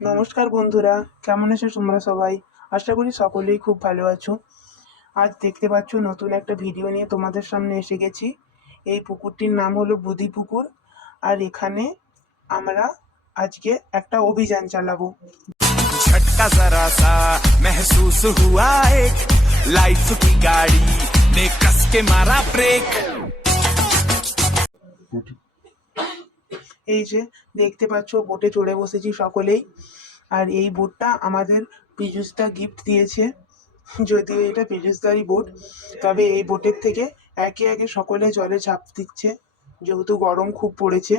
নমস্কার বন্ধুরা, কেমন আছো তোমরা সবাই? আশা করি সকলেই খুব ভালো আছো। আজ দেখতে পাচ্ছ নতুন একটা ভিডিও নিয়ে তোমাদের সামনে এসে গেছি। এই পুকুরটির নাম হলো বুদি পুকুর। আর এখানে আমরা আজকে একটা অভিযান চালাবো। झटका जरा सा महसूस हुआ एक लाइफ की गाड़ी ने कस के मारा ब्रेक। এই যে দেখতে পাচ্ছ বোটে চড়ে বসেছি সকলেই। আর এই বোটটা আমাদের পীযুষদা গিফট দিয়েছে। যদিও এটা পীযুষদারই বোট, তবে এই বোটের থেকে একে একে সকলে জলে ঝাঁপ দিচ্ছে, যেহেতু গরম খুব পড়েছে।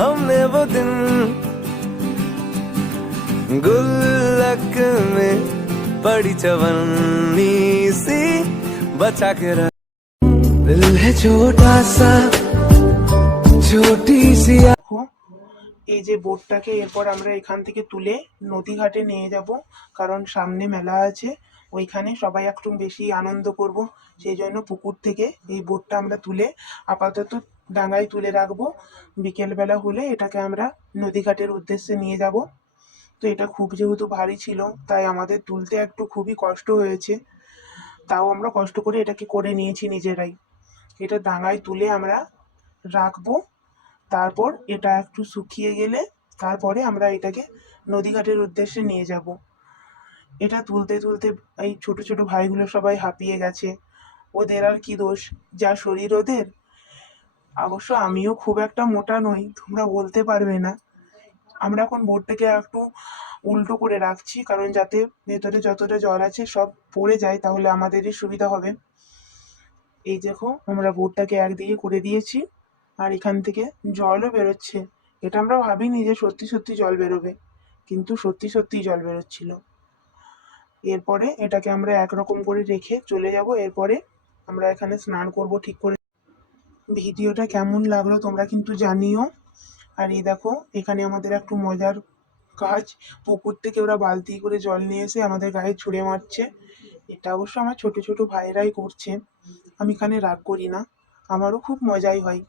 हमने वो दिन गुल्लक में बड़ी चवन्नी सी बचा के रख दिल है छोटा सा छोटी सी। দেখো, এই যে বোটটাকে এরপর আমরা এখান থেকে তুলে নদী ঘাটে নিয়ে যাব, কারণ সামনে মেলা আছে, ওইখানে সবাই একটু বেশি আনন্দ করব। সেই জন্য পুকুর থেকে এই বোটটা আমরা তুলে আপাতত ডাঙায় তুলে রাখবো। বিকেলবেলা হলে এটাকে আমরা নদী ঘাটের উদ্দেশ্যে নিয়ে যাব। তো এটা খুব যেহেতু ভারী ছিল, তাই আমাদের তুলতে একটু খুবই কষ্ট হয়েছে। তাও আমরা কষ্ট করে এটাকে করে নিয়েছি নিজেরাই। এটা ডাঙায় তুলে আমরা রাখবো। তারপর এটা একটু শুকিয়ে গেলে তারপরে আমরা এটাকে নদীঘাটের উদ্দেশ্যে নিয়ে যাব। এটা তুলতে তুলতে এই ছোট ছোট ভাইগুলো সবাই হাঁপিয়ে গেছে। ওদের আর কি দোষ, যা শরীর ওদের। অবশ্য আমিও খুব একটা মোটা নই, তোমরা বলতে পারবে না। আমরা এখন বোর্ডটাকে একটু উল্টো করে রাখছি, কারণ যাতে ভেতরে যতটা জল আছে সব পড়ে যায়, তাহলে আমাদেরই সুবিধা হবে। এই দেখো, আমরা বোর্ডটাকে একদিকে করে দিয়েছি, আর এখান থেকে জলও বেরোচ্ছে। এটা আমরা ভাবিনি যে সত্যি সত্যি জল বেরোবে, কিন্তু সত্যি সত্যি জল বেরোচ্ছিল। এরপরে এটাকে আমরা একরকম করে রেখে চলে যাব। এরপরে আমরা এখানে স্নান করব ঠিক করে। ভিডিওটা কেমন লাগলো তোমরা কিন্তু জানিও। আর এই দেখো, এখানে আমাদের একটু মজার কাজ, পুকুর থেকে ওরা বালতি করে জল নিয়ে এসে আমাদের গায়ে ছুঁড়ে মারছে। এটা অবশ্য আমার ছোট ছোট ভাইয়েরাই করছে, আমি এখানে রাগ করি না, আমারও খুব মজাই হয়।